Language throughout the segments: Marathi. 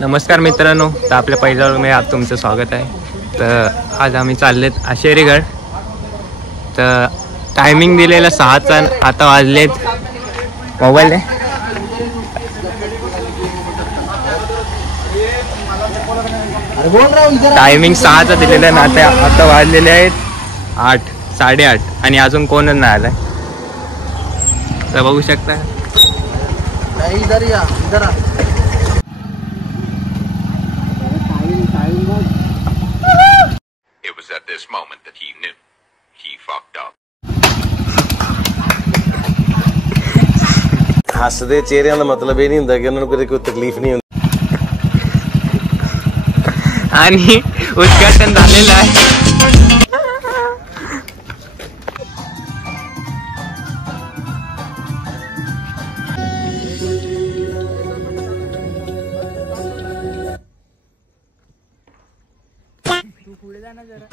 नमस्कार मित्रांनो, तर आपल्या पहिल्या व्लॉगमध्ये आज तुमचं स्वागत आहे। तर आज आम्ही चाललेत आशेरीगड। तर टायमिंग दिलेला 6चा, आता वाजलेत मोबाईल टायमिंग 6चा दिलेला ना, आता वाजलेले आहेत 8, 8:30 आणि अजून कोणच नाही आलाय। तर बघू शकता इधर या इधर आ। It was at this moment that he knew he fucked up. हसदे चेहरे का मतलब ये नहीं होता कि उन्होंने कोई तकलीफ नहीं होती। आणि उद्घाटन झालेलं आहे। पुढे जा ना जरा।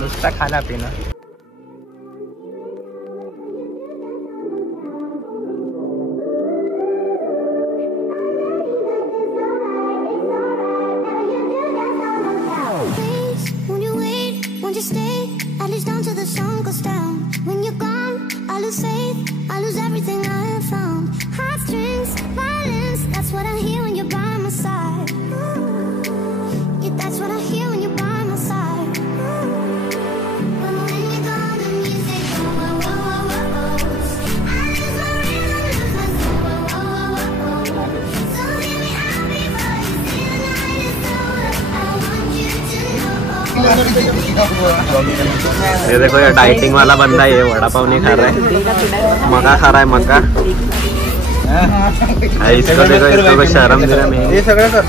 नुसता खाना पिना। ये देखो, ये डाइटिंग वाला बंदा है, वड़ा पाव नहीं खा रहा है, मका खा रहा है मका। इसको देखो, इसको शर्म दे रहा है। ये सगळं कर।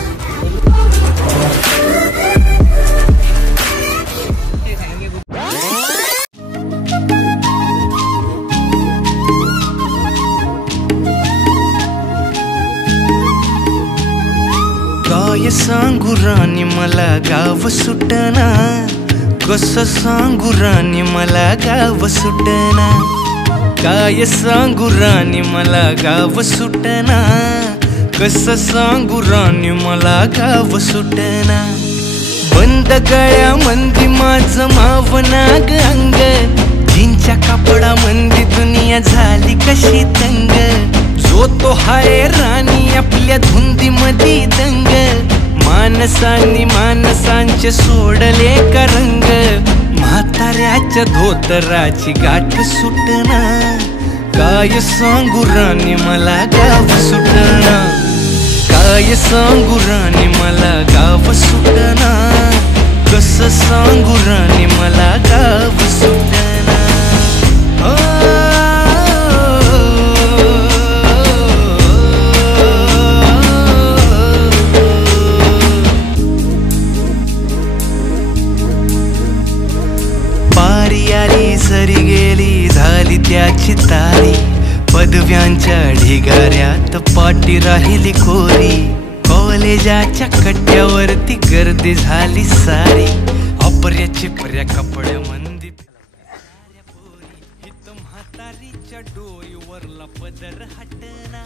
काय सांगू राणी मला गाव सुटना, कसं सांगू राणी मला गाव सुटना। काय सांगू राणी मला गाव सुटना, कसं सांगू राणी मला गाव सुटना। बंद गळ्या मंदी माझं मावनाग अंग, जीनच्या कापडा मंदी दुनिया झाली कशी तंग। जो तो हाय राणी आपल्या धुंदी मधी दंग, मानसांनी मानसांचे सोडले का रंग। म्हाताऱ्याच्या धोतराची गाठ सुटना, काय सांगू राणी मला गाव सुटना। काय सांगू राणी मला गाव सुटना, कसं सांगू राणी मला गाव सुटना। सरी गेली झाली त्याची तारी, पदव्यांच्या ढिगाऱ्यात पाठी राहिली कोरी। कॉलेजाच्या कट्ट्यावरती गर्दी झाली सारी, अपऱ्या चिपऱ्या कपड्या मंदी हित म्हातारीच्या डोईवरला पदर हटना।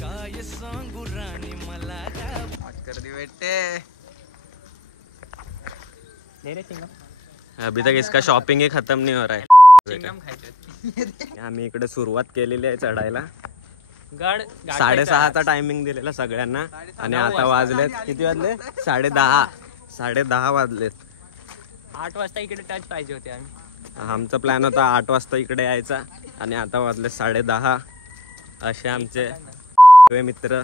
काय सांगू राणी मला गाव कर दे बेटे। अभी तक इसका शॉपिंग ही खत्म नहीं हो रहा है। आम्ही इकडे सुरुवात केलेली आहे चढायला। 6:30चा टायमिंग दिलेला सगळ्यांना आणि आता वाजलेत किती वाजले? 10:30 वाजलेत। 8 वाजता इकडे टच पाहिजे होते आम्ही। आमचा प्लॅन होता 8 वाजता इकडे यायचा आणि आता वाजले 10:30। असे आमचे मित्र।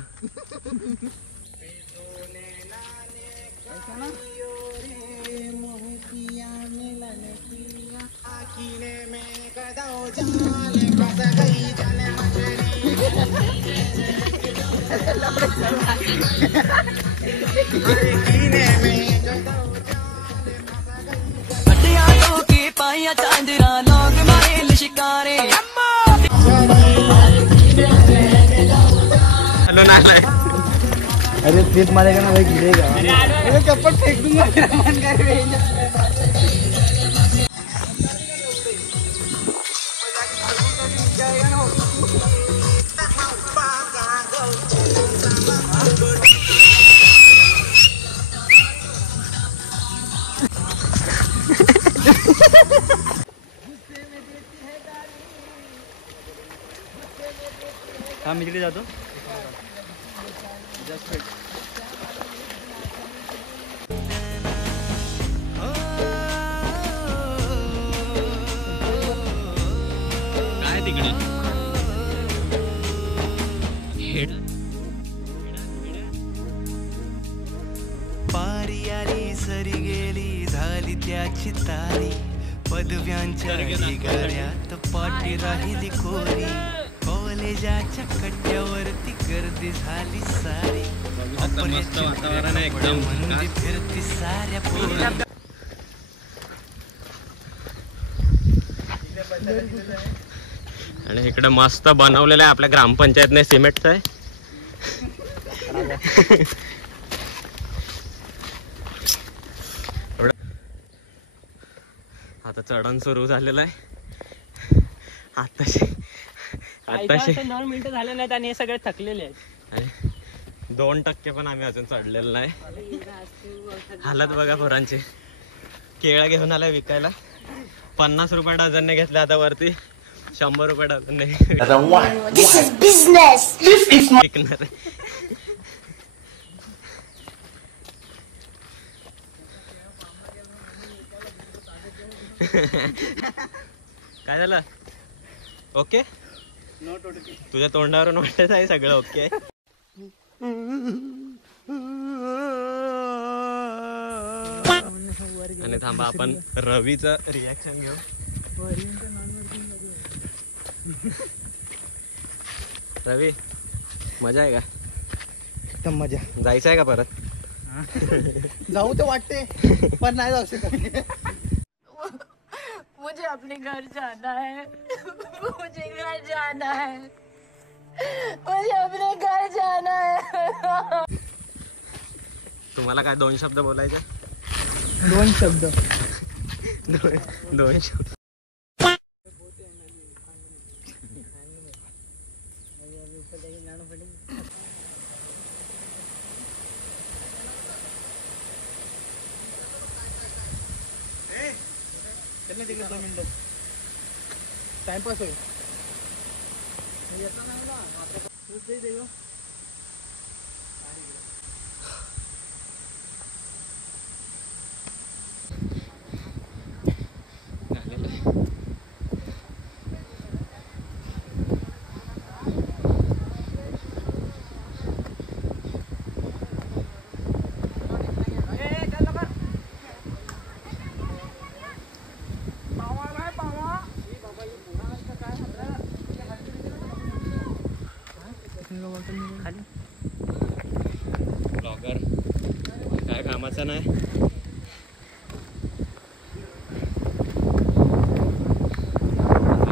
लाया चांदरा लोग मारे शिकारे हॅलो नाही अरे ट्रिप मारेगा ना भाई गिरेगा अरे चप्पल फेंक दूंगा मन कर मी तिकडे जातो. काय तिकडे पारी आली सरी गेली झाली त्याची तारी पदव्यांच्या गाड्यात पाठी राहिली कोरी कॉलेजाच्या कट्ट्यावरती गर्दी झाली सारी मस्त वातावरण आहे एकदम मंदी फिरती साऱ्या पोरी आणि इकडे मस्त बनवलेलं आहे आपल्या ग्रामपंचायतने सिमेंटचं आहे. आता चढण सुरू झालेलं आहे. आताशी 9 मिनिटं झाले नाहीत आणि हे सगळे थकलेले आहेत. 2% पण आम्ही अजून चढलेलं नाही. हालत बघा पोरांची. केळं घेऊन आलाय विकायला. 50 रुपये डझनने घेतले आता वरती 100 रुपये डझनने विकणार. काय झालं? ओके तुझ्या तोंडावरून वाटत आहे सगळं ओके. आणि थांबा आपण रवीचं रिॲक्शन घेऊ. रवी मजा आहे का? एकदम मजा. जायचं आहे का परत? जाऊ तर वाटते पण नाही जाऊ शकत. मुझे अपने घर जाना है. मुझे घर जाना है. मुझे अपने घर जाना है. तुम्हाला काय 2 शब्द बोलायचे? 2 शब्द. 2 शब्द. टाइमपास होईल. ब्लॉगर काय कामाचा नाही.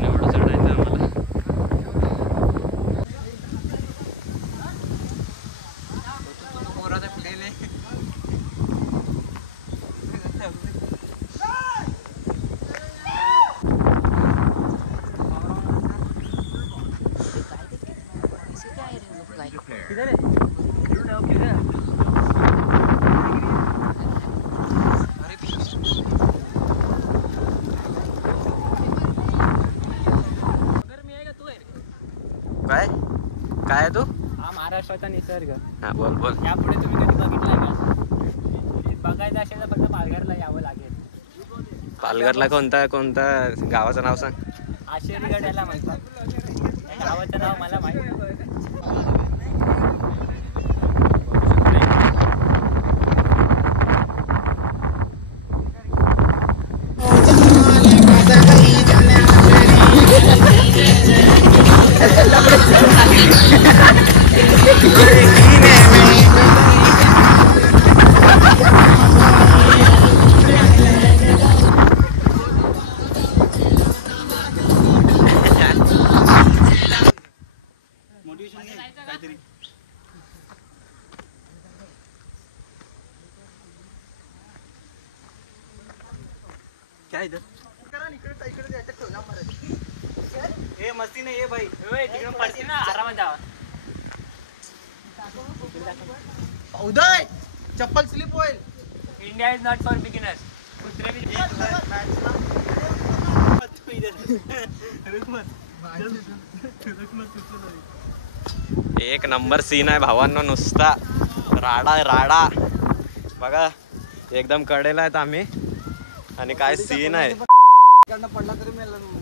एवढं चढायचं आम्हाला. काय काय आहे तू? हा महाराष्ट्राचा निसर्ग. हा बोल बोल. यापुढे तुम्ही कधी बघितलाय का? बघायचं असेल तर फक्त पालघरला यावं लागेल. पालघरला कोणता गावाचं नाव सांग. आशेरीगड याला म्हणतात. गावाचं नाव मला माहिती. काय हे मस्ती नाही, ये भाई तिकडून पडते ना, आरामात जावा. उदय चप्पल स्लिप होईल. India is not for beginners. कुत्रे भी एक नंबर सीन आहे भावांनो, नुसता राडा राडा बघा. एकदम कडेला आहेत आम्ही आणि काय सीन आहे. पडला तरी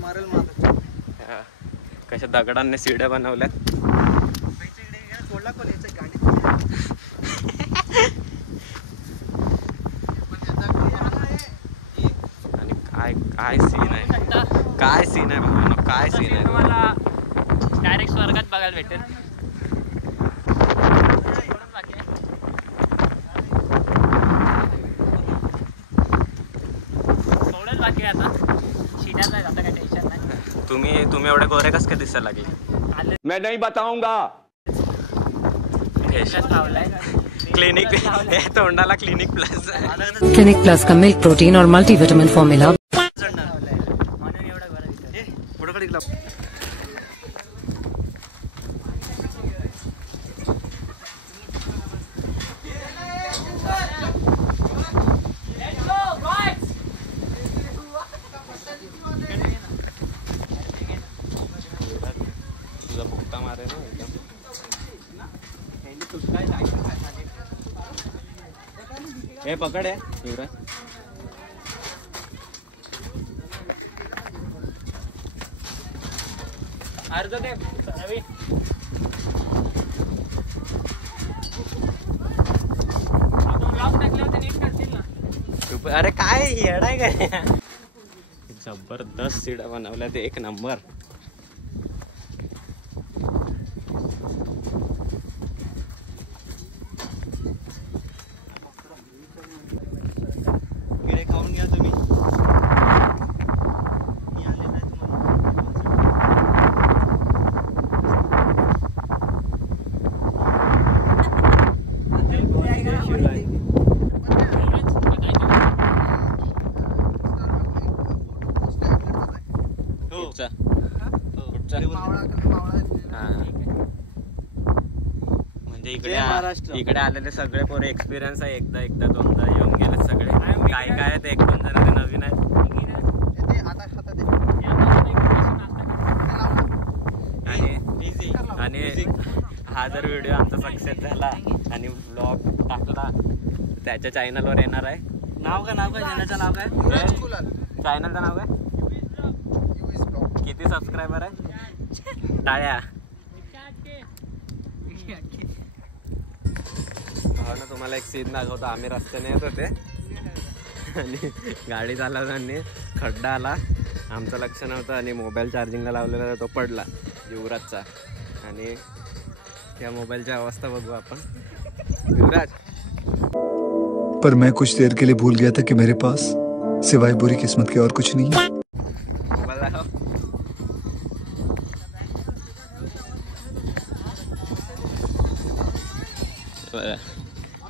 मारेल माझा. कशा दगडांनी सीड्या बनवल्यात. सोडला पण याच्या गाडी. आणि काय काय सीन आहे, काय सीन आहे भावांनो, काय सीन आहे. तुम्हाला डायरेक्ट स्वर्गात बघायला भेटेल. थोडंच बाकी आहे आता. शिड्यात आहे, आता काय टेन्शन नाही. तुम्ही एवढे गोरे कस काय दिसायला लागले. मैं नहीं बताऊंगा. क्लिनिक तोंडाला क्लिनिक प्लस. क्लिनिक प्लस का मिल्क प्रोटीन और मल्टीविटामिन फॉर्मूला. म्हणून एवढं बरं दिसतं. पुढे कडे तुझा भुकता मारे ना एकदम. हे पकड आहे युवराज. अर्ज दे रवी. आपण ब्लॉग टाकल्यावर ते नीट करतील ना. अरे काय येडाय काय. जबरदस्त सीड्या बनवल्या ते, एक नंबर. खाऊन घ्या तुम्ही. म्हणजे इकडे आलेले सगळे पोरे एक्सपिरियन्स आहे. एकदा दोनदा येऊन गेले सगळे. काय काय आहेत, एक दोन जण नवीन आहेत. आणि हा जर व्हिडिओ आमचा सक्सेस झाला आणि व्लॉग टाकला त्याच्या चॅनलवर येणार आहे. नाव काय चॅनलचं नाव काय? चॅनलचं नाव काय? किती सबस्क्रायबर आहे? टाळ्या. भावना तुम्हाला एक सीन दाखवतो. आम्ही रस्त्याने येत होते आणि गाडी चालवताना खड्डा आला, आमचं लक्ष नव्हतं आणि मोबाईल चार्जिंगला लावलेला तो पडला युवराजचा. आणि त्या मोबाईलची अवस्था बघू आपण. युवराज, पर मैं कुछ देर के लिए भूल गया था कि मेरे पास सिवाय बुरी किस्मत के और कुछ नहीं. मोबाईल दाखव.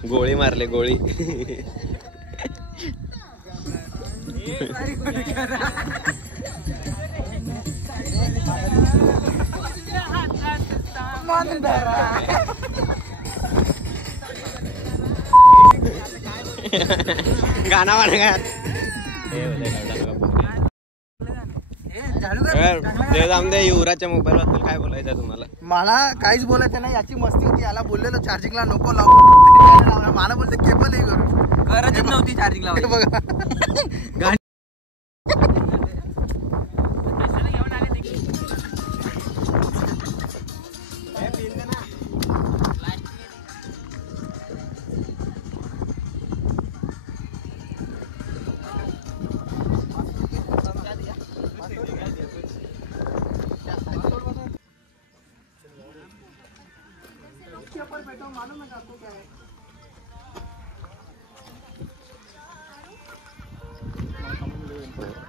गोळी मारले, गोळी. गाणं म्हणा. युवराजच्या मोबाईल बद्दल काय बोलायचं तुम्हाला? मला काहीच बोलायचं नाही. याची मस्ती होती. याला बोललेलो चार्जिंगला नको लावू. मला बोलते केबल हे करू. गरज नव्हती चार्जिंग लावली. बघा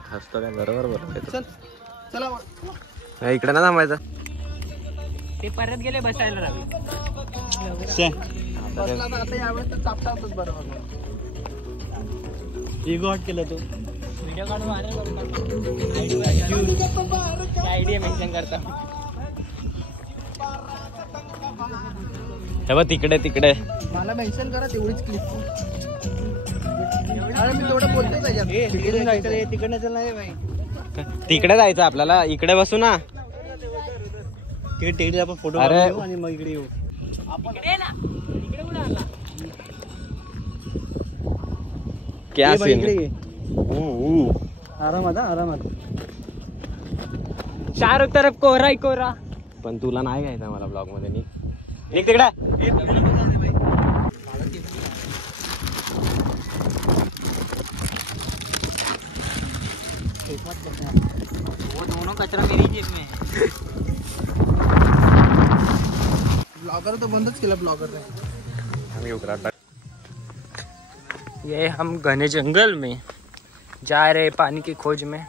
हसतो काय? बरोबर बरोबर. चला इकडे ना थांबायचं. ते परत गेले बसायला रवी. आता यावेळेस तर चापटा होतच. बरोबर इगो हट केलं तू. व्हिडिओ काढून आयडिया मेन्शन करता. हे बघ तिकडे तिकडे मला मेन्शन करा तेवढीच क्लिप. अरे मी तेवढं बोलतो त्याच्यात. तिकडे चल नाही भाई. तिकडे जायचं आपल्याला. इकडे बसू ना. तिकडे आपण फोटो अरे आणि मग इकडे येऊ. क्या सीन. आरामात आरामात. चारों तरफ कोहरा ही कोहरा. पण तुला नाही घ्यायचा मला ब्लॉग मध्ये. निघ तिकडे. वो दोनों कचरा मेरी जेब में है. ब्लॉगर तो बंदच केला ब्लॉगर ने. आम्ही उकराट. ये हम घने जंगल में जा रहे पानी की खोज में.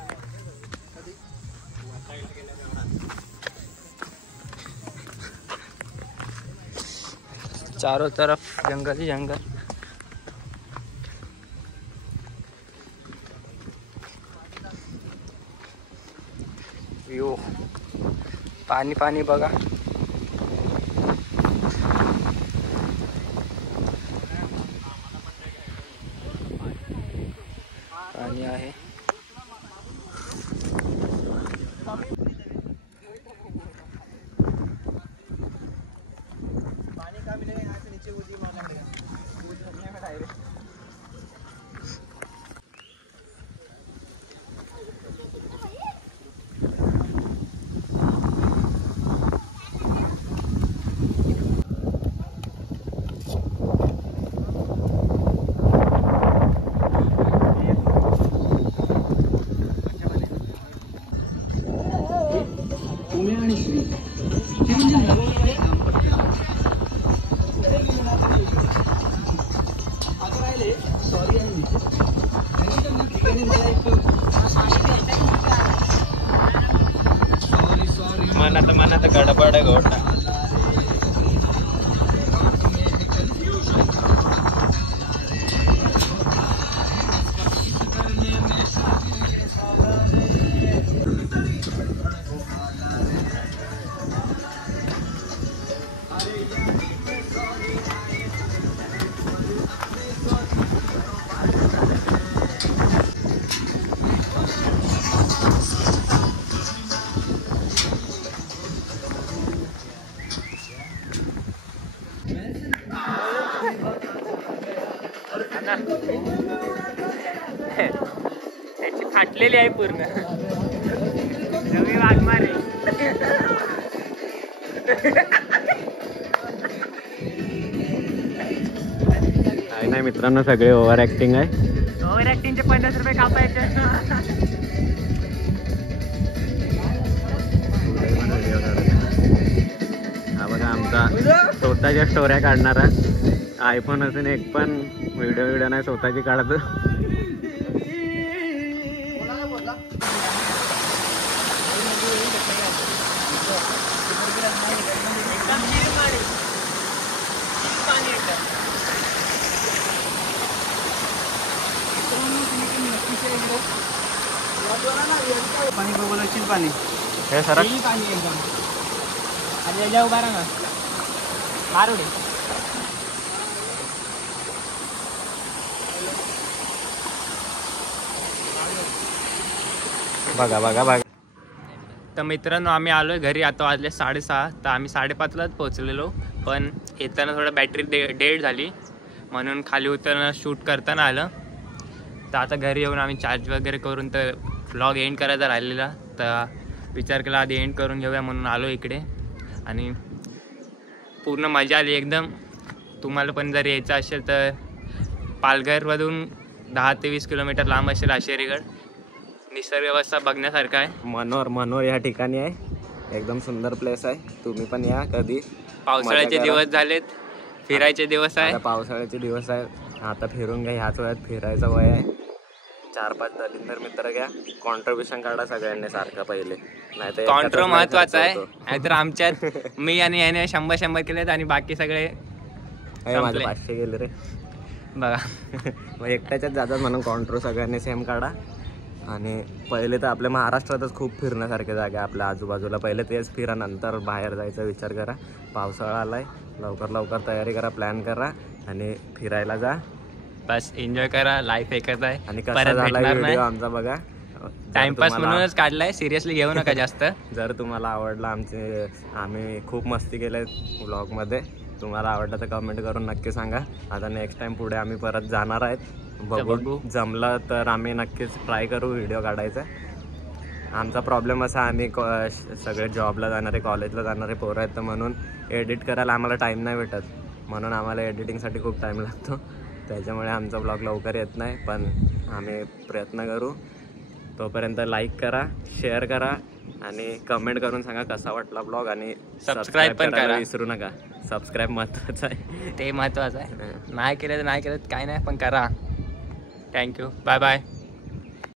चारों तरफ जंगल ही जंगल. व्यू पानी पानी बघा. पाणी आहे. मनात गडबड घोटा. त्याची फाटलेली आहे पूर्ण. रवी वाघमारे. नाही मित्रांनो सगळे ओव्हर ऍक्टिंग आहे. ओव्हर ऍक्टिंगचे 50 रुपये कापायचे. हा बघा आमचा स्वतःच्या स्टोऱ्या काढणारा. आयफोन असून एक पण व्हिडिओ नाही स्वतःची काढत. पाणी बघायची पाणी. हे सर पाणी एकदम. आणि याच्या उभा राहा ना. मारुडे. बघा बघा बघा. तर मित्रांनो आम्ही आलोय घरी. आता वाजले 6:30. तर आम्ही 5:30लाच पोहोचलेलो. पण येताना थोडं बॅटरी डेड झाली म्हणून खाली उतरताना शूट करताना आलं. तर आता घरी येऊन आम्ही चार्ज वगैरे करून तर व्लॉग एंड करायचा राहिलेला. तर विचार केला आधी एंड करून घेऊया म्हणून आलो इकडे. आणि पूर्ण मजा आली एकदम. तुम्हाला पण जर यायचं असेल तर पालघरमधून 10 ते 20 किलोमीटर लांब असेल आशेरीगड. निसर्ग व्यवस्था बघण्यासारखा आहे. मनोर या ठिकाणी आहे. एकदम सुंदर प्लेस आहे. तुम्ही पण या कधी. पावसाळ्याचे दिवस झालेत. फिरायचे दिवस आहे. पावसाळ्याचे दिवस आहे. आता फिरून घ्या. ह्याच वयात फिरायचं वय आहे. 4-5 दलिंदर मित्र घ्या. कॉन्ट्रीब्युशन काढा सगळ्यांनी सारखं पहिले. नाहीतर कॉन्ट्रो महत्वाचा आहे. नाहीतर आमच्यात मी आणि याने 100 केलेत आणि बाकी सगळे माझे 500 गेले रे. बघा. मग एकट्याच्याच जातात म्हणून कॉन्ट्रो सगळ्यांनी सेम काढा. आणि पहिले तर आपल्या महाराष्ट्रातच खूप फिरण्यासारखे जागा आहे आपल्या आजूबाजूला. पहिले तेच फिरा, नंतर बाहेर जायचा विचार करा. पावसाळा आलाय, लवकर लवकर तयारी करा, प्लॅन करा आणि फिरायला जा. बस एन्जॉय करा, लाईफ एकच आहे आणि कसा झाला व्हिडिओ आमचा बघा. टाइमपास म्हणूनच काढलाय, सिरियसली घेऊ नका जास्त. जर तुम्हाला आवडला आम्ही खूप मस्ती केले व्लॉगमध्ये, तुम्हाला आवडलं तर कमेंट करून नक्की सांगा. आता नेक्स्ट टाइम पुढे आम्ही परत जाणार आहेत. बघू जमलं तर आम्ही नक्कीच ट्राय करू व्हिडिओ काढायचा. आमचा प्रॉब्लेम असा, आम्ही सगळे जॉबला जाणारे, कॉलेजला जाणारे पोरं आहेत, तर म्हणून एडिट करायला आम्हाला टाईम नाही भेटत. म्हणून आम्हाला एडिटिंगसाठी खूप टाईम लागतो. त्याच्यामुळे आमचा ब्लॉग लवकर येत नाही, पण आम्ही प्रयत्न करू. तोपर्यंत लाईक करा, शेअर करा आणि कमेंट करून सांगा कसा वाटला ब्लॉग. आणि सबस्क्राईब पण करा, विसरू नका. सबस्क्राईब महत्त्वाचं आहे, ते महत्त्वाचं आहे. नाही केलं तर नाही केलं काय नाही, पण करा. Thank you, bye bye.